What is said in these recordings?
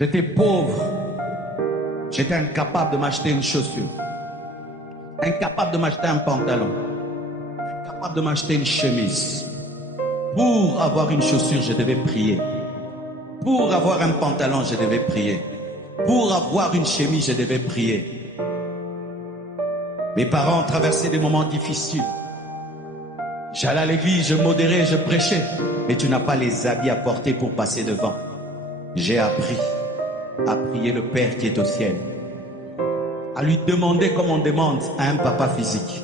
J'étais pauvre. J'étais incapable de m'acheter une chaussure. Incapable de m'acheter un pantalon. Incapable de m'acheter une chemise. Pour avoir une chaussure, je devais prier. Pour avoir un pantalon, je devais prier. Pour avoir une chemise, je devais prier. Mes parents ont traversé des moments difficiles. J'allais à l'église, je modérais, je prêchais. Mais tu n'as pas les habits à porter pour passer devant. J'ai appris à prier le Père qui est au ciel. À lui demander comme on demande à un papa physique.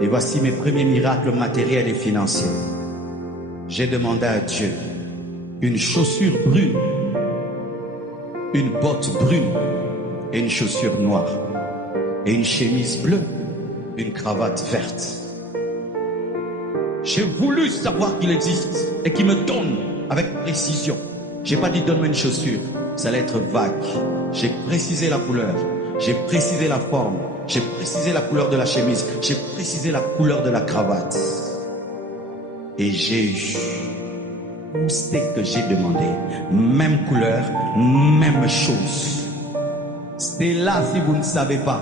Et voici mes premiers miracles matériels et financiers. J'ai demandé à Dieu une chaussure brune, une botte brune et une chaussure noire. Et une chemise bleue, une cravate verte. J'ai voulu savoir qu'il existe et qu'il me donne avec précision. J'ai pas dit donne-moi une chaussure, ça allait être vague. J'ai précisé la couleur, j'ai précisé la forme, j'ai précisé la couleur de la chemise, j'ai précisé la couleur de la cravate. Et j'ai eu tout ce que j'ai demandé. Même couleur, même chose. C'est là, si vous ne savez pas,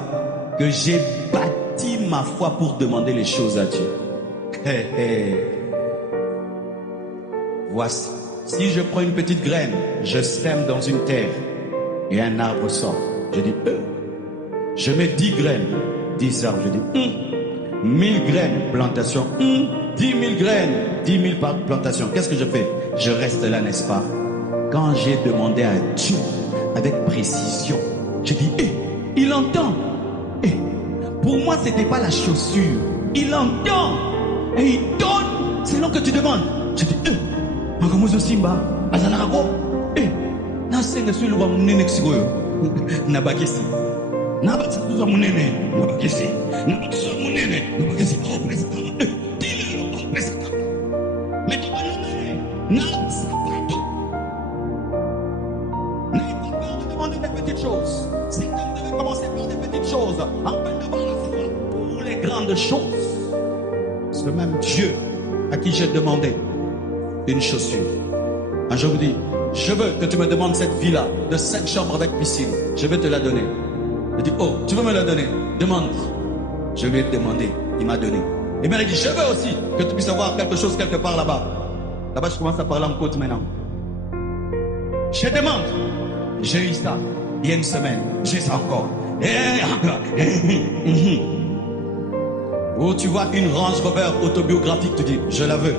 que j'ai bâti ma foi pour demander les choses à Dieu. Voici. Si je prends une petite graine, je sème dans une terre et un arbre sort. Je dis, je mets 10 graines, 10 arbres. Je dis, 1000 graines, plantation. 10 000 graines, 10 000 plantations. Qu'est-ce que je fais? Je reste là, n'est-ce pas? Quand j'ai demandé à Dieu avec précision, je dis, il entend. Pour moi, ce n'était pas la chaussure. Il entend et il donne selon que tu demandes. Je dis, Magamuzo Simba, Azanako, Nasenga Suluwa Munene Xigoyo, Nabakisi, Nabatsuza Munene, Nabakisi, Nabatsuza Munene, Nabakisi, oh président, dis-le, oh président. Mais tu vas nommer, Nasafato. N'ayez pas peur de demander des petites choses. C'est que vous devez commencer par des petites choses, afin d'avoir la foi pour les grandes choses. Ce même Dieu à qui j'ai demandé une chaussure. Un jour, je vous dis, je veux que tu me demandes cette villa de 5 chambres avec piscine. Je vais te la donner. Je dis, oh, tu veux me la donner? Demande. Je lui ai demandé. Il m'a donné. Et bien, il dit, je veux aussi que tu puisses avoir quelque chose quelque part là-bas. Là-bas, je commence à parler en côte maintenant. Je demande. J'ai eu ça. Il y a une semaine. J'ai ça encore. Et encore. Oh, tu vois une Range Rover autobiographique, tu dis, je la veux.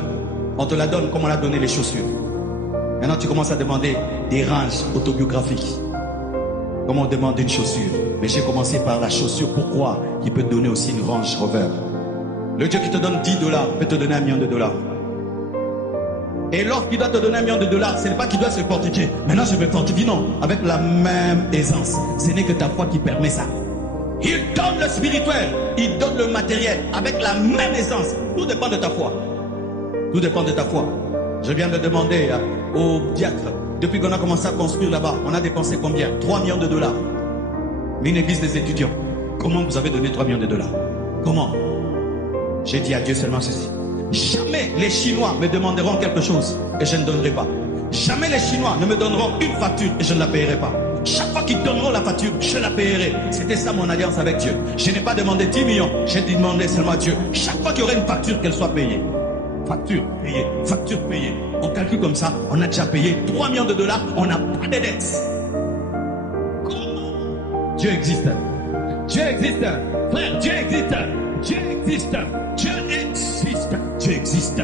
On te la donne comme on a donné les chaussures. Maintenant, tu commences à demander des ranges autobiographiques. Comme on demande une chaussure. Mais j'ai commencé par la chaussure. Pourquoi? Il peut te donner aussi une Range Rover. Le Dieu qui te donne $10 peut te donner $1 million. Et lorsqu'il doit te donner $1 million, ce n'est pas qu'il doit se fortifier. Maintenant, je vais fortifier. Non, avec la même aisance. Ce n'est que ta foi qui permet ça. Il donne le spirituel. Il donne le matériel. Avec la même aisance. Tout dépend de ta foi. Tout dépend de ta foi. Je viens de demander au diacre, depuis qu'on a commencé à construire là-bas, on a dépensé combien? $3 millions. Mais une église des étudiants. Comment vous avez donné $3 millions? Comment? J'ai dit à Dieu seulement ceci. Jamais les Chinois me demanderont quelque chose et je ne donnerai pas. Jamais les Chinois ne me donneront une facture et je ne la payerai pas. Chaque fois qu'ils donneront la facture, je la payerai. C'était ça mon alliance avec Dieu. Je n'ai pas demandé 10 millions, j'ai demandé seulement à Dieu. Chaque fois qu'il y aurait une facture, qu'elle soit payée. Facture payée, facture payée. On calcule comme ça, on a déjà payé $3 millions, on n'a pas de dettes. Comment? Dieu existe. Dieu existe. Frère, Dieu existe. Dieu existe. Dieu existe. Dieu existe.